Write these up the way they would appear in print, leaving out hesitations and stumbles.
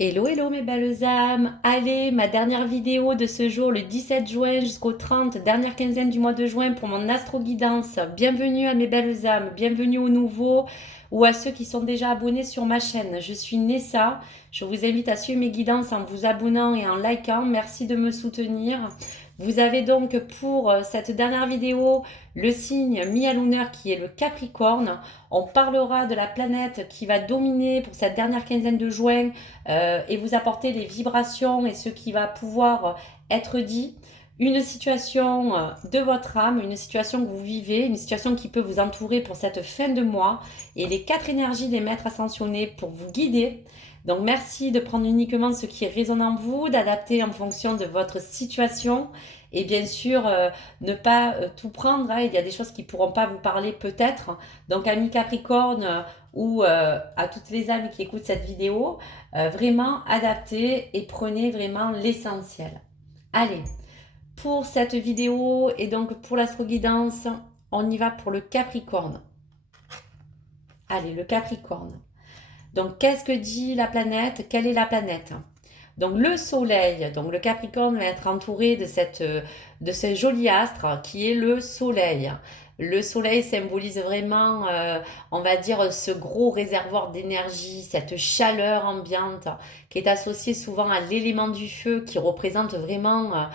Hello, hello mes belles âmes. Allez, ma dernière vidéo de ce jour, le 17 juin jusqu'au 30, dernière quinzaine du mois de juin pour mon astro-guidance. Bienvenue à mes belles âmes, bienvenue aux nouveaux ou à ceux qui sont déjà abonnés sur ma chaîne. Je suis Nessa, je vous invite à suivre mes guidances en vous abonnant et en likant. Merci de me soutenir. Vous avez donc pour cette dernière vidéo le signe mis à l'honneur qui est le Capricorne. On parlera de la planète qui va dominer pour cette dernière quinzaine de juin et vous apporter les vibrations et ce qui va pouvoir être dit. Une situation de votre âme, une situation que vous vivez, une situation qui peut vous entourer pour cette fin de mois et les 4 énergies des maîtres ascensionnés pour vous guider. Donc merci de prendre uniquement ce qui résonne en vous, d'adapter en fonction de votre situation et bien sûr ne pas tout prendre. Hein. Il y a des choses qui ne pourront pas vous parler peut-être. Donc amis Capricorne ou à toutes les âmes qui écoutent cette vidéo, vraiment adaptez et prenez vraiment l'essentiel. Allez, pour cette vidéo et donc pour l'astro-guidance, on y va pour le Capricorne. Allez, le Capricorne. Donc, qu'est-ce que dit la planète? Quelle est la planète? Donc, le Soleil, donc le Capricorne va être entouré de ce joli astre qui est le Soleil. Le Soleil symbolise vraiment, on va dire, ce gros réservoir d'énergie, cette chaleur ambiante qui est associée souvent à l'élément du feu qui représente vraiment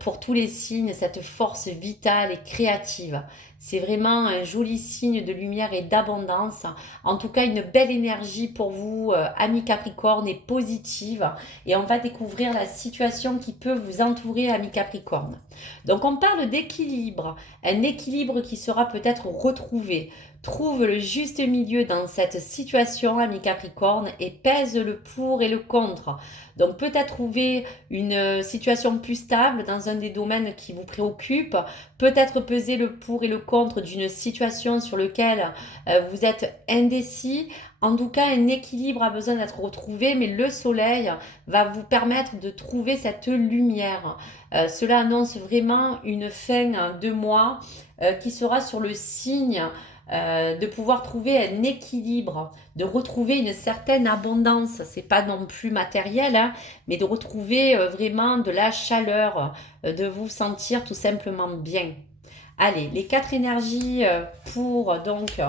pour tous les signes cette force vitale et créative. C'est vraiment un joli signe de lumière et d'abondance. En tout cas, une belle énergie pour vous, amis Capricorne, et positive. Et on va découvrir la situation qui peut vous entourer, amis Capricorne. Donc, on parle d'équilibre. Un équilibre qui sera peut-être retrouvé. Trouve le juste milieu dans cette situation, amis Capricorne, et pèse le pour et le contre. Donc, peut-être trouver une situation plus stable dans un des domaines qui vous préoccupe. Peut-être peser le pour et le contre d'une situation sur laquelle vous êtes indécis. En tout cas, un équilibre a besoin d'être retrouvé, mais le soleil va vous permettre de trouver cette lumière. Cela annonce vraiment une fin de mois qui sera sur le signe de pouvoir trouver un équilibre, de retrouver une certaine abondance. C'est pas non plus matériel, hein, mais de retrouver vraiment de la chaleur, de vous sentir tout simplement bien. Allez, les 4 énergies pour donc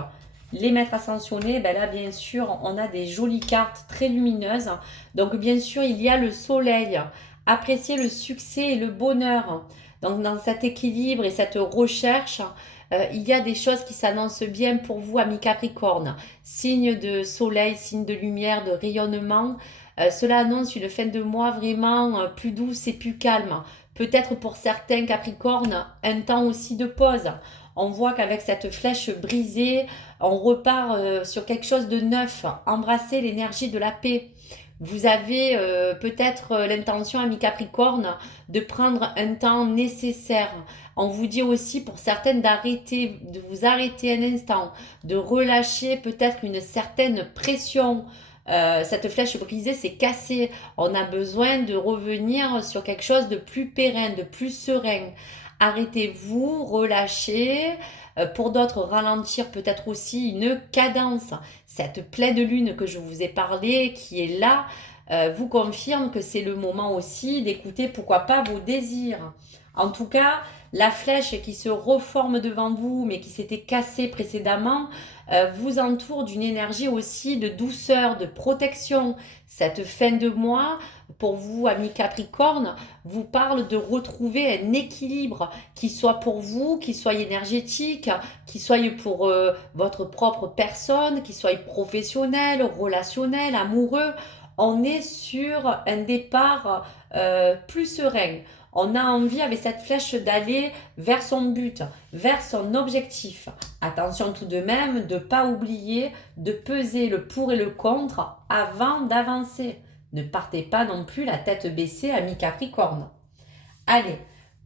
les maîtres ascensionnés, ben là bien sûr on a des jolies cartes très lumineuses. Donc bien sûr il y a le soleil, apprécier le succès et le bonheur. Donc dans cet équilibre et cette recherche, il y a des choses qui s'annoncent bien pour vous, amis Capricorne. Signe de soleil, signe de lumière, de rayonnement. Cela annonce une fin de mois vraiment plus douce et plus calme. Peut-être pour certains Capricornes, un temps aussi de pause. On voit qu'avec cette flèche brisée, on repart sur quelque chose de neuf. Embrasser l'énergie de la paix. Vous avez peut-être l'intention, ami Capricorne, de prendre un temps nécessaire. On vous dit aussi pour certaines d'arrêter, de vous arrêter un instant, de relâcher peut-être une certaine pression. Cette flèche brisée, c'est cassé. On a besoin de revenir sur quelque chose de plus pérenne, de plus serein. Arrêtez-vous, relâchez. Pour d'autres, ralentir peut-être aussi une cadence. Cette pleine lune que je vous ai parlé, qui est là, vous confirme que c'est le moment aussi d'écouter, pourquoi pas, vos désirs. En tout cas, la flèche qui se reforme devant vous, mais qui s'était cassée précédemment, vous entoure d'une énergie aussi de douceur, de protection. Cette fin de mois, pour vous, amis Capricorne, vous parle de retrouver un équilibre qui soit pour vous, qui soit énergétique, qui soit pour votre propre personne, qui soit professionnel, relationnel, amoureux. On est sur un départ plus serein. On a envie avec cette flèche d'aller vers son but, vers son objectif. Attention tout de même de ne pas oublier de peser le pour et le contre avant d'avancer. Ne partez pas non plus la tête baissée, ami Capricorne. Allez,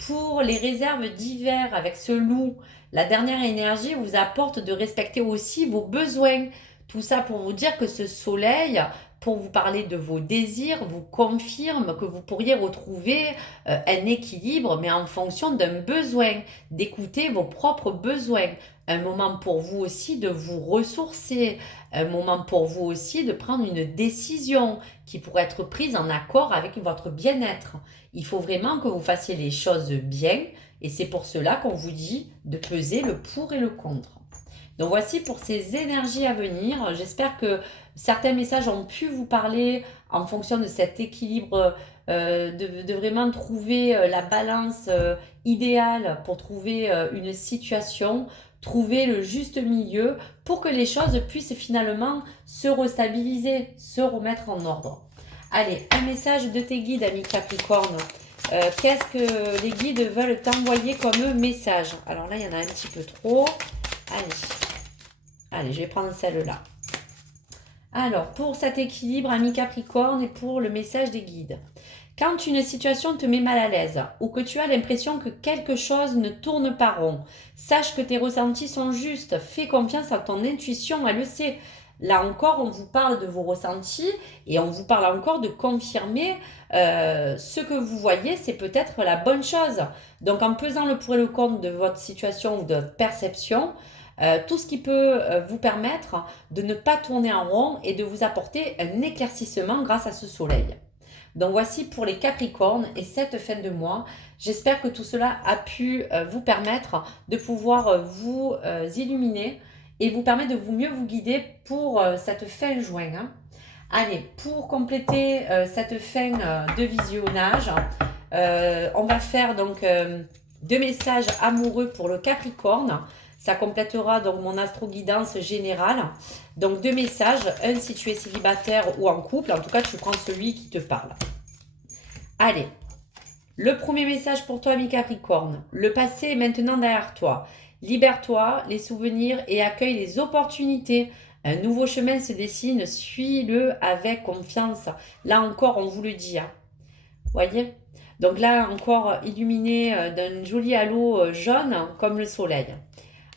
pour les réserves d'hiver avec ce loup, la dernière énergie vous apporte de respecter aussi vos besoins. Tout ça pour vous dire que ce soleil pour vous parler de vos désirs, vous confirme que vous pourriez retrouver un équilibre, mais en fonction d'un besoin, d'écouter vos propres besoins. Un moment pour vous aussi de vous ressourcer, un moment pour vous aussi de prendre une décision qui pourrait être prise en accord avec votre bien-être. Il faut vraiment que vous fassiez les choses bien et c'est pour cela qu'on vous dit de peser le pour et le contre. Donc voici pour ces énergies à venir. J'espère que certains messages ont pu vous parler en fonction de cet équilibre, de vraiment trouver la balance idéale pour trouver une situation, trouver le juste milieu pour que les choses puissent finalement se restabiliser, se remettre en ordre. Allez, un message de tes guides, ami Capricorne. Qu'est-ce que les guides veulent t'envoyer comme message? Alors là, il y en a un petit peu trop. Allez, je vais prendre celle-là. Alors, pour cet équilibre, ami Capricorne, et pour le message des guides. Quand une situation te met mal à l'aise ou que tu as l'impression que quelque chose ne tourne pas rond, sache que tes ressentis sont justes. Fais confiance à ton intuition, elle le sait. Là encore, on vous parle de vos ressentis et on vous parle encore de confirmer ce que vous voyez, c'est peut-être la bonne chose. Donc, en pesant le pour et le contre de votre situation ou de votre perception, tout ce qui peut vous permettre de ne pas tourner en rond et de vous apporter un éclaircissement grâce à ce soleil. Donc voici pour les Capricornes et cette fin de mois. J'espère que tout cela a pu vous permettre de pouvoir vous illuminer et vous permettre de mieux vous guider pour cette fin juin. Hein. Allez, pour compléter cette fin de visionnage, on va faire donc 2 messages amoureux pour le Capricorne. Ça complétera donc mon astro-guidance générale. Donc 2 messages, un si tu es célibataire ou en couple. En tout cas, tu prends celui qui te parle. Allez, le premier message pour toi, ami Capricorne. Le passé est maintenant derrière toi. Libère-toi les souvenirs et accueille les opportunités. Un nouveau chemin se dessine, suis-le avec confiance. Là encore, on vous le dit. Hein. Voyez ? Donc là encore, illuminé d'un joli halo jaune comme le soleil.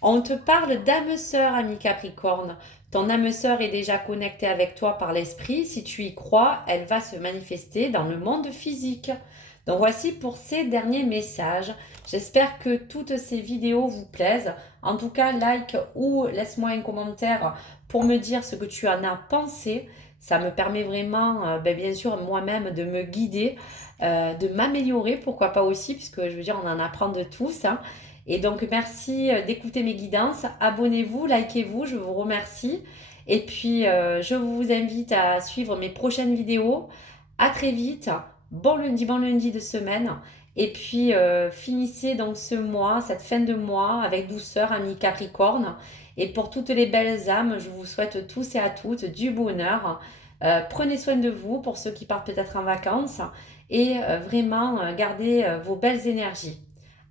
On te parle d'âme sœur, ami Capricorne. Ton âme sœur est déjà connectée avec toi par l'esprit. Si tu y crois, elle va se manifester dans le monde physique. Donc voici pour ces derniers messages. J'espère que toutes ces vidéos vous plaisent. En tout cas, like ou laisse-moi un commentaire pour me dire ce que tu en as pensé. Ça me permet vraiment, bien sûr, moi-même de me guider, de m'améliorer, pourquoi pas aussi, puisque je veux dire, on en apprend de tous. Hein. Et donc, merci d'écouter mes guidances. Abonnez-vous, likez-vous, je vous remercie. Et puis, je vous invite à suivre mes prochaines vidéos. À très vite. Bon lundi de semaine. Et puis, finissez donc ce mois, cette fin de mois, avec douceur, ami Capricorne. Et pour toutes les belles âmes, je vous souhaite tous et à toutes du bonheur. Prenez soin de vous pour ceux qui partent peut-être en vacances. Et vraiment, gardez vos belles énergies.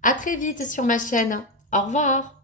À très vite sur ma chaîne. Au revoir.